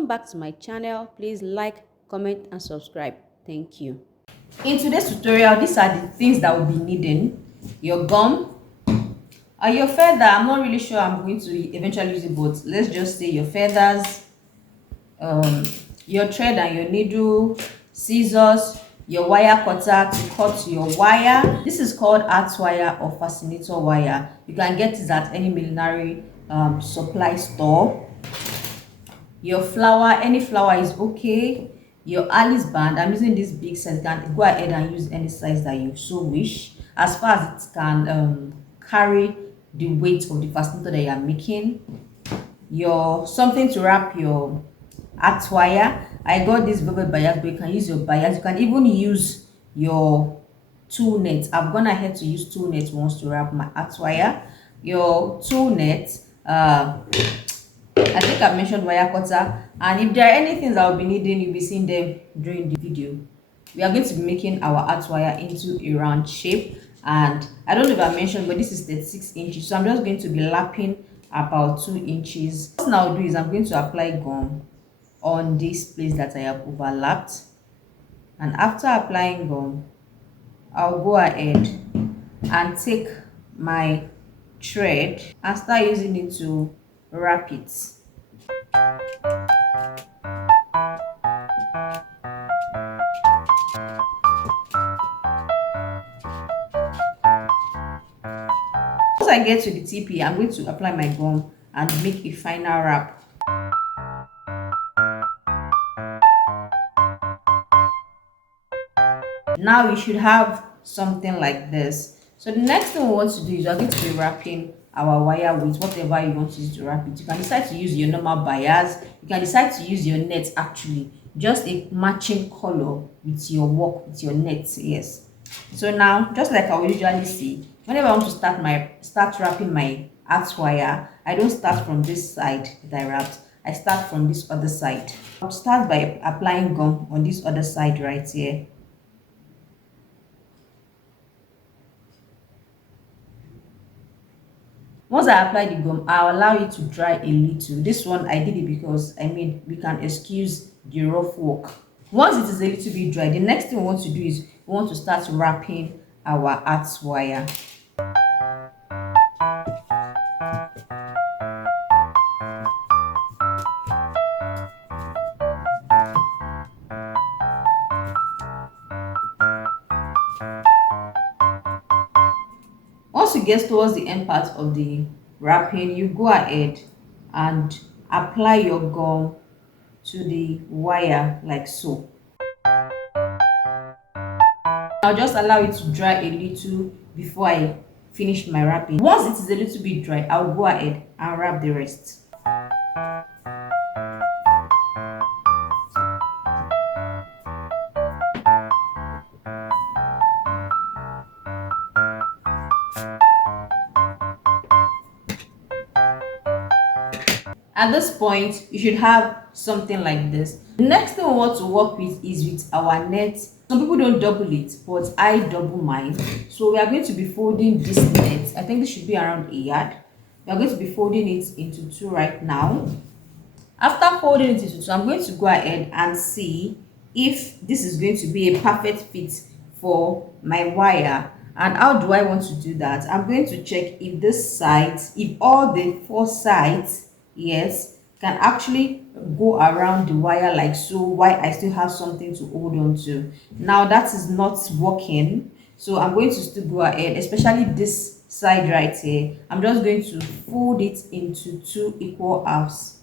welcome back to my channel. Please like, comment and subscribe. Thank you. In today's tutorial, these are the things that we'll be needing: your gum, your feather. I'm not really sure I'm going to eventually use it, but let's just say your feathers, your thread and your needle, scissors, your wire cutter to cut your wire. This is called art wire or fascinator wire. You can get it at any millinery supply store. Your flower, any flower is okay. Your Alice band, I'm using this big size. You can go ahead and use any size that you so wish, as far as it can carry the weight of the fascinator that you are making. Your something to wrap your art wire. I got this velvet bias, but you can use your bias. You can even use your tulle net. I've gone ahead to use tulle net once to wrap my art wire. Your tulle net, I think I've mentioned wire cutter, and if there are any things I'll be needing, you'll be seeing them during the video. We are going to be making our art wire into a round shape, and I don't know if I mentioned, but this is 36 inches, so I'm just going to be lapping about 2 inches. What I'll do is I'm going to apply gum on this place that I have overlapped, and after applying gum, I'll go ahead and take my thread and start using it to wrap it. Once I get to the TP, I'm going to apply my gum and make a final wrap. Now you should have something like this. So the next thing we want to do is we're going to be wrapping our wire with whatever you want to use to wrap it. You can decide to use your normal bias. You can decide to use your net, actually just a matching color with your work, with your net. Yes. So now, just like I will usually see, whenever I want to start wrapping my art wire, I don't start from this side that I wrapped. I start from this other side. I'll start by applying gum on this other side right here. Once I apply the gum, I'll allow it to dry a little. This one I did it because we can excuse the rough work. Once it is a little bit dry, the next thing we want to do is we want to start wrapping our art wire. Once you get towards the end part of the wrapping, you go ahead and apply your gum to the wire like so. I'll just allow it to dry a little before I finish my wrapping. Once it is a little bit dry, I'll go ahead and wrap the rest. At this point, you should have something like this. The next thing we want to work with is with our net. Some people don't double it, but I double mine. So we are going to be folding this net. I think this should be around a yard. We are going to be folding it into 2 right now. After folding it into 2, I'm going to go ahead and see if this is going to be a perfect fit for my wire. And how do I want to do that? I'm going to check if this side, if all the 4 sides, yes, can actually go around the wire like so, while I still have something to hold on to. Now that is not working, so I'm going to still go ahead, especially this side right here. I'm just going to fold it into 2 equal halves.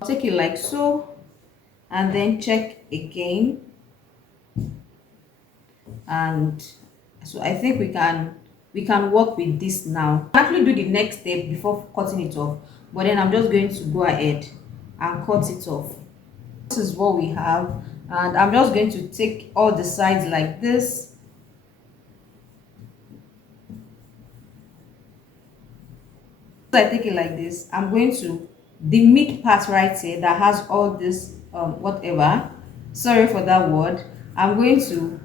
I'll take it like so and then check again, and so I think we can work with this now. I'll actually do the next step before cutting it off, but then I'm just going to go ahead and cut it off. This is what we have, and I'm just going to take all the sides like this. So I take it like this. I'm going to the mid part right here that has all this whatever, sorry for that word, I'm going to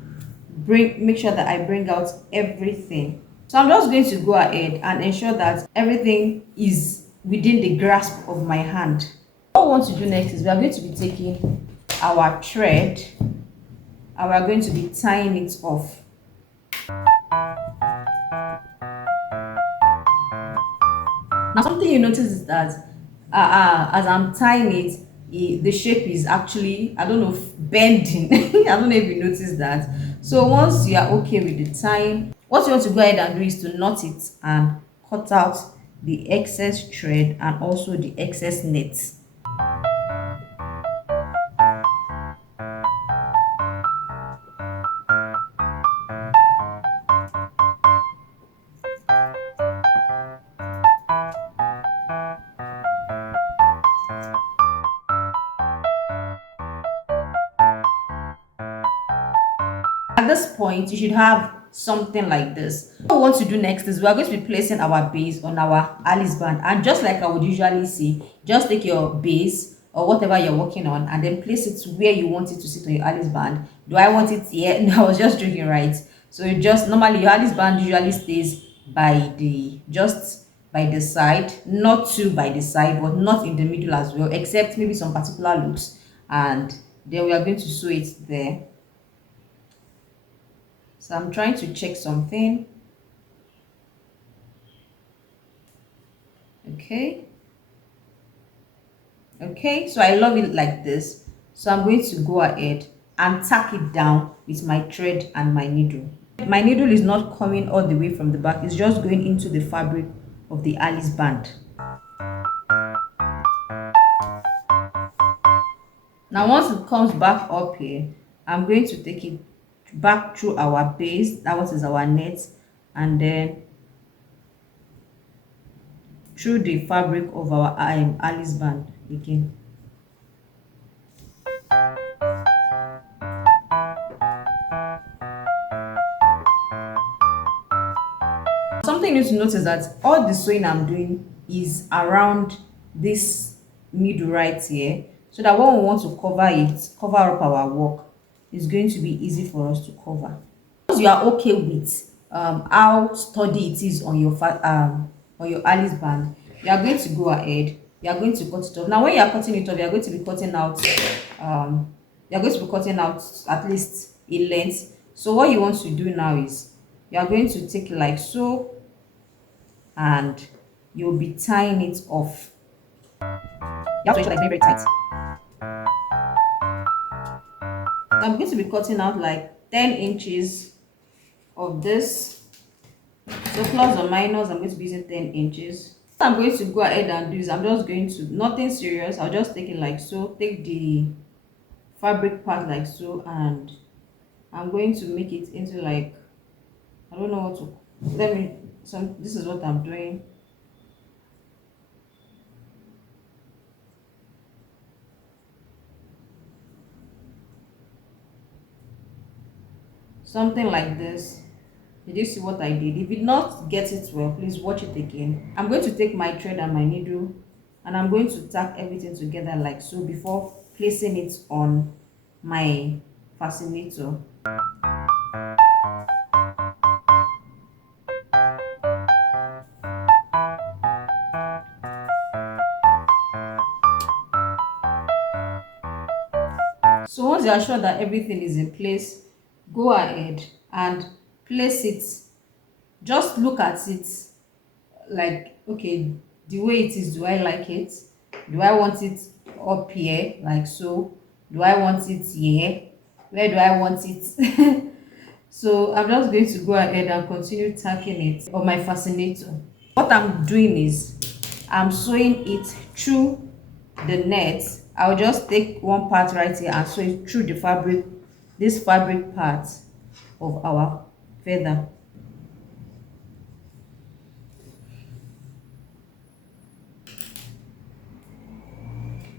make sure that I bring out everything. So I'm just going to go ahead and ensure that everything is within the grasp of my hand. What we want to do next is we are going to be taking our thread and we are going to be tying it off. Now something you notice is that as I'm tying it, the shape is actually, I don't know, bending. I don't know if you noticed that. So once you are okay with the tying, what you want to go ahead and do is to knot it and cut out the excess thread and also the excess net. At this point, you should have something like this. What we want to do next is we are going to be placing our base on our Alice band, and just like I would usually say, just take your base or whatever you're working on and then place it where you want it to sit on your Alice band. Do I want it here? No, I was just joking, right? So you just normally your Alice band usually stays by the just by the side, not too by the side, but not in the middle as well, except maybe some particular loops. And then we are going to sew it there. So I'm trying to check something. Okay. Okay, so I love it like this. So I'm going to go ahead and tack it down with my thread and my needle. My needle is not coming all the way from the back. It's just going into the fabric of the Alice band. Now once it comes back up here, I'm going to take it back through our base, that what is our net, and then through the fabric of our Alice band again. Something you need to notice is that all the sewing I'm doing is around this middle right here, so that when we want to cover up our work, it's going to be easy for us to cover. Once you are okay with how sturdy it is on your Alice band, you are going to go ahead, you are going to cut it off. Now when you are cutting it off, you are going to be cutting out at least a length. So what you want to do now is you are going to take like so, and you'll be tying it off. You have to ensure that it's very, very tight. I'm going to be cutting out like 10 inches of this. So plus or minus, I'm going to be using 10 inches. What I'm going to go ahead and do is I'm just going to, nothing serious, I'll just take it like so, take the fabric part like so, and I'm going to make it into like, I don't know what to, this is what I'm doing. Something like this. Did you see what I did? If you did not get it well, please watch it again. I'm going to take my thread and my needle and I'm going to tack everything together like so before placing it on my fascinator. So once you are sure that everything is in place, go ahead and place it. Just look at it like, okay, the way it is, do I like it? Do I want it up here like so? Do I want it here? Where do I want it? So I'm just going to go ahead and continue tacking it on my fascinator. What I'm doing is I'm sewing it through the net. I'll just take one part right here and sew it through the fabric, this fabric part of our feather.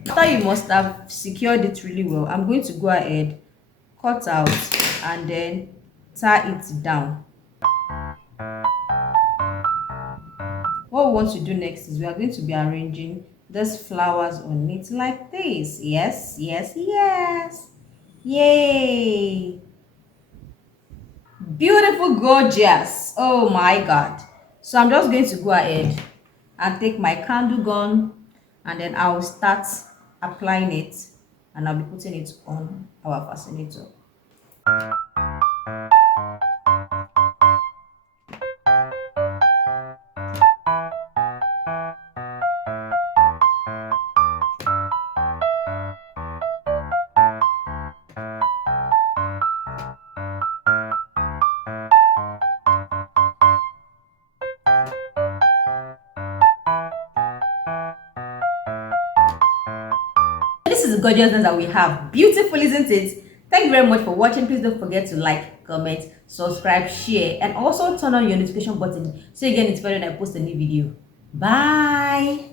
After you must have secured it really well, I'm going to go ahead, cut out, and then tie it down. What we want to do next is we are going to be arranging these flowers on it like this. Yes, yes, yes. Yay! Beautiful, gorgeous. Oh my god. So I'm just going to go ahead and take my candle gun and then I'll start applying it, and I'll be putting it on our fascinator. This is the gorgeousness that we have. Beautiful, isn't it? Thank you very much for watching. Please don't forget to like, comment, subscribe, share, and also turn on your notification button so you get notified when I post a new video. Bye.